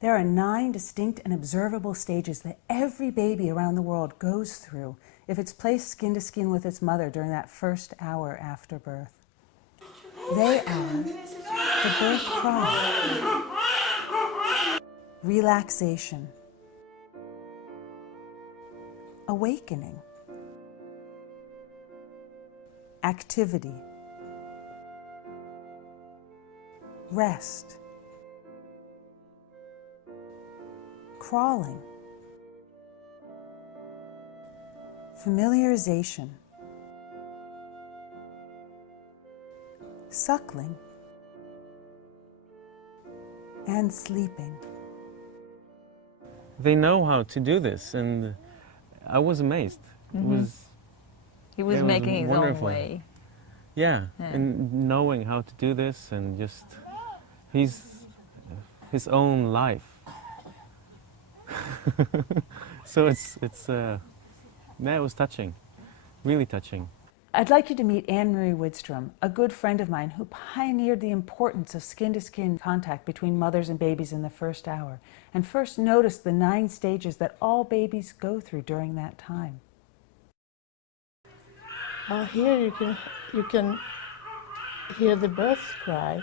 There are 9 distinct and observable stages that every baby around the world goes through if it's placed skin to skin with its mother during that first hour after birth. They are the birth cry, relaxation, awakening, activity, rest, crawling, familiarization, suckling, and sleeping. They know how to do this, and I was amazed. He was it making his own wonderful. way. Yeah, and knowing how to do this, and just his own life. So it was touching, really touching. I'd like you to meet Anne-Marie Widstrom, a good friend of mine who pioneered the importance of skin-to-skin contact between mothers and babies in the first hour, and first noticed the 9 stages that all babies go through during that time. Here you can hear the birth cry.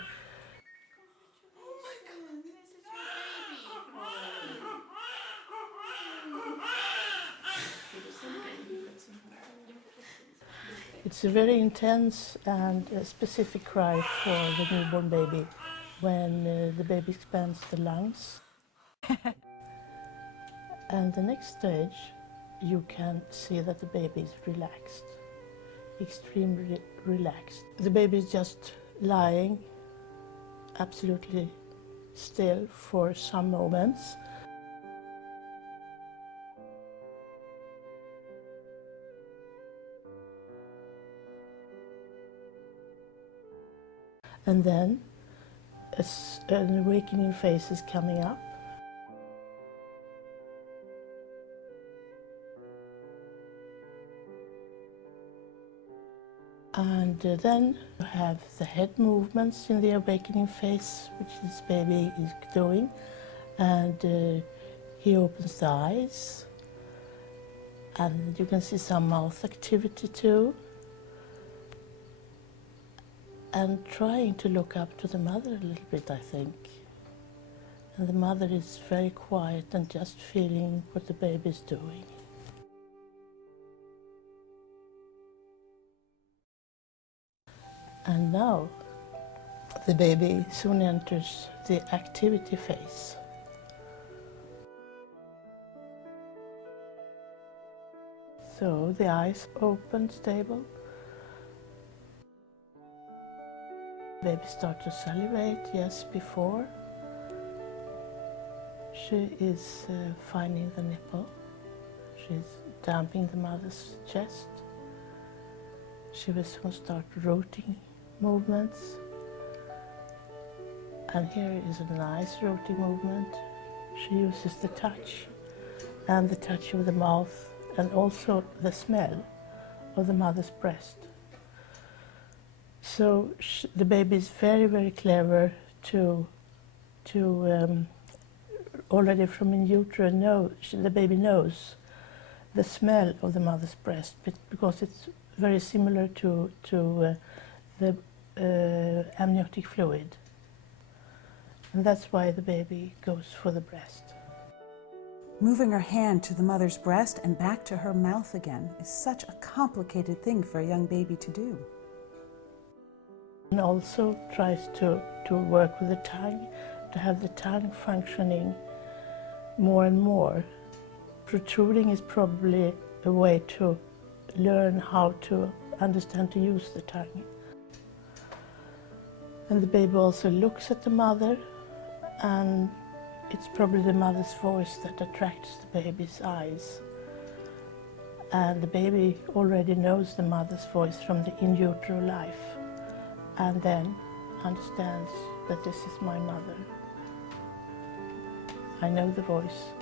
It's a very intense and specific cry for the newborn baby when the baby expands the lungs. And the next stage, you can see that the baby is relaxed, extremely relaxed. The baby is just lying absolutely still for some moments. And then an awakening phase is coming up. And then you have the head movements in the awakening phase, which this baby is doing. And he opens the eyes. And you can see some mouth activity too. And trying to look up to the mother a little bit, I think. And the mother is very quiet and just feeling what the baby is doing. And now the baby soon enters the activity phase. So the eyes open, stable. Baby starts to salivate, yes, before. She is finding the nipple. She's damping the mother's chest. She will soon start rooting movements. And here is a nice rooting movement. She uses the touch, and the touch of the mouth, and also the smell of the mother's breast. So the baby is very, very clever to already from in utero the baby knows the smell of the mother's breast, because it's very similar to the amniotic fluid. And that's why the baby goes for the breast. Moving her hand to the mother's breast and back to her mouth again is such a complicated thing for a young baby to do. And also tries to work with the tongue, to have the tongue functioning more and more. Protruding is probably a way to learn how to understand to use the tongue. And the baby also looks at the mother, and it's probably the mother's voice that attracts the baby's eyes. And the baby already knows the mother's voice from the in utero life, and then understands that this is my mother. I know the voice.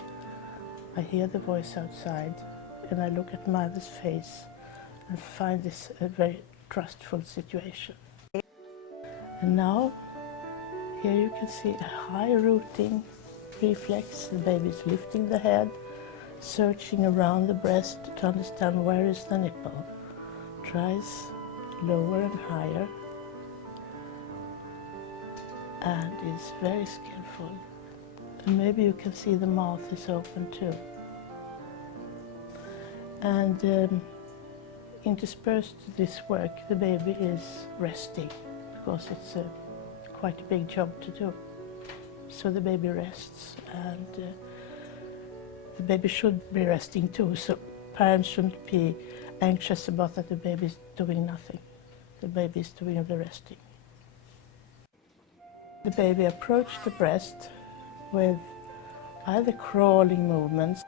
I hear the voice outside, and I look at mother's face and find this a very trustful situation. And now, here you can see a high rooting reflex. The baby is lifting the head, searching around the breast to understand where is the nipple. Tries lower and higher, and is very skillful. And maybe you can see the mouth is open too. And interspersed to this work, the baby is resting, because it's quite a big job to do. So the baby rests, and the baby should be resting too, so parents shouldn't be anxious about that the baby is doing nothing. The baby is doing the resting. The baby approached the breast with either crawling movements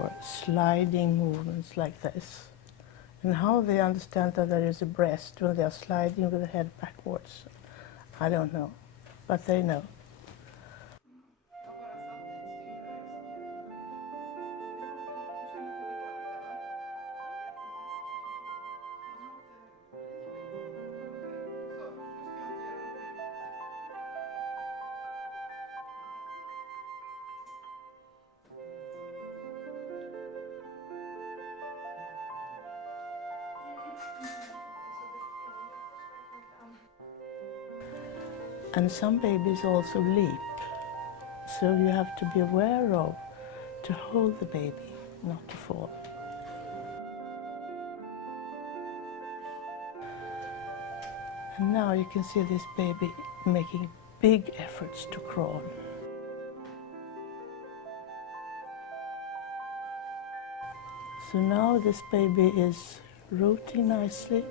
or sliding movements like this. And how they understand that there is a breast when they are sliding with the head backwards, I don't know, but they know. And some babies also leap, so you have to be aware of to hold the baby, not to fall. And now you can see this baby making big efforts to crawl. So now this baby is rooting nicely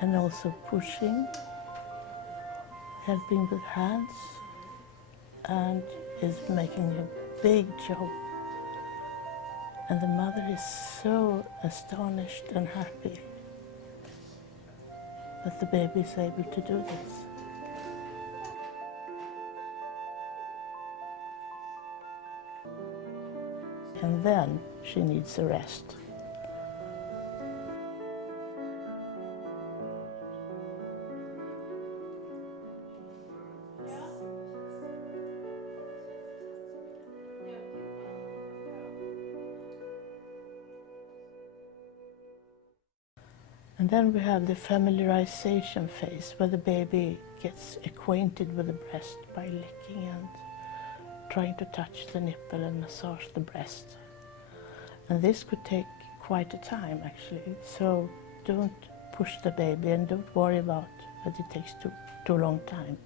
and also pushing, helping with hands, and is making a big job. And the mother is so astonished and happy that the baby is able to do this. And then she needs a rest. And then we have the familiarization phase, where the baby gets acquainted with the breast by licking and trying to touch the nipple and massage the breast. And this could take quite a time, actually. So don't push the baby and don't worry about that it takes too long time.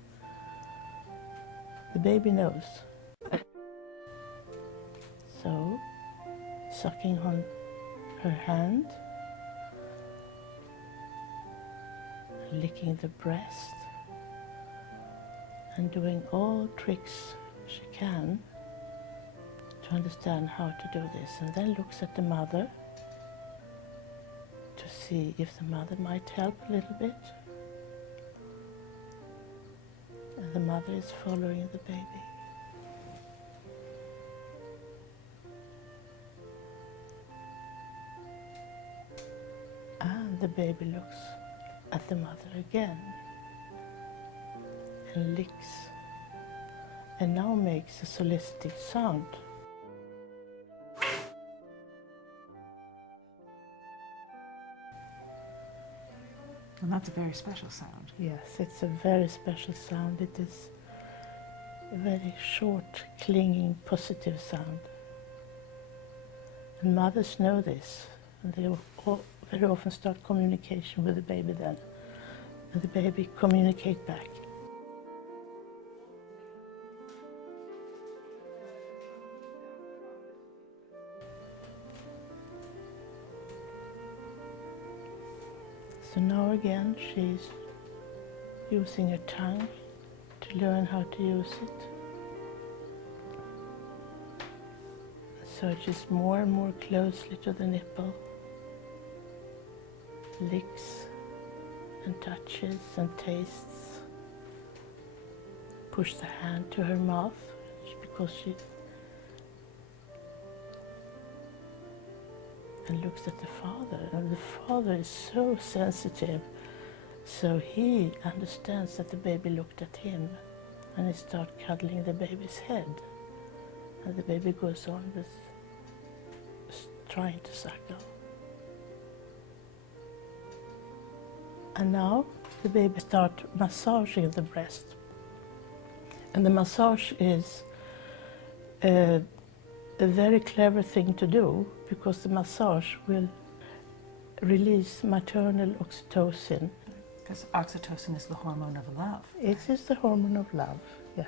The baby knows. So, sucking on her hand, licking the breast, and doing all tricks she can to understand how to do this, and then looks at the mother to see if the mother might help a little bit. And the mother is following the baby. And the baby looks at the mother again and licks, and now makes a soliciting sound. And that's a very special sound. Yes, it's a very special sound. It is a very short, clinging, positive sound. And mothers know this, and they very often start communication with the baby then. And the baby communicate back. So now again she's using her tongue to learn how to use it. Searches more and more closely to the nipple, licks and touches and tastes. Push the hand to her mouth and looks at the father, and the father is so sensitive, so he understands that the baby looked at him, and he starts cuddling the baby's head, and the baby goes on with trying to suckle. And now the baby starts massaging the breast, and the massage is a very clever thing to do, because the massage will release maternal oxytocin. Because oxytocin is the hormone of love. It is the hormone of love, yes.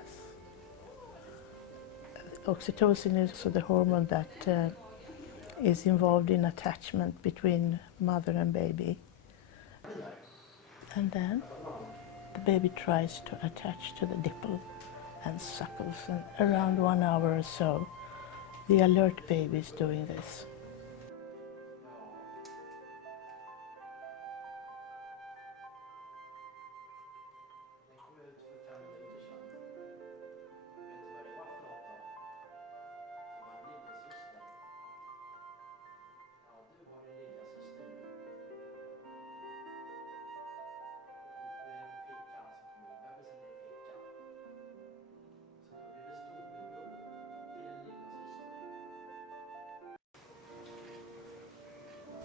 Oxytocin is also the hormone that is involved in attachment between mother and baby. And then the baby tries to attach to the nipple and suckles, and around 1 hour or so, the alert baby is doing this.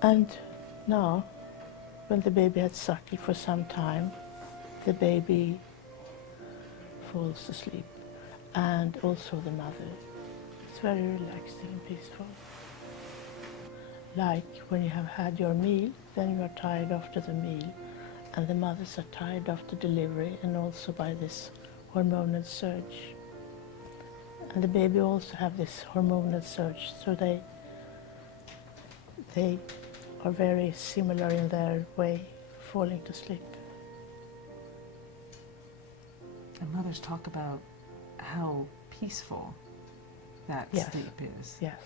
And now, when the baby had suckled for some time, the baby falls asleep, and also the mother. It's very relaxing and peaceful. Like when you have had your meal, then you are tired after the meal, and the mothers are tired after delivery, and also by this hormonal surge. And the baby also have this hormonal surge, so they are very similar in their way, falling to sleep. And mothers talk about how peaceful that Yes. sleep is. Yes.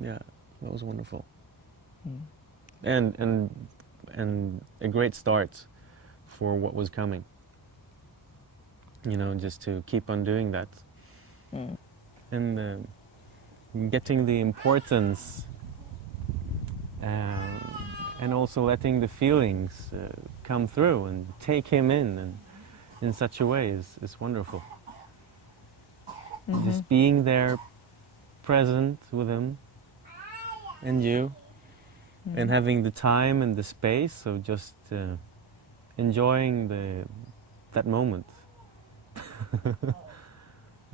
Yeah, that was wonderful. And a great start for what was coming. You know, just to keep on doing that. And getting the importance and also letting the feelings come through and take him in such a way is wonderful. Just being there, present with him and you, and having the time and the space of just enjoying that moment.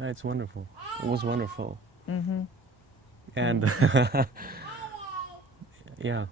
It's wonderful. It was wonderful. And yeah.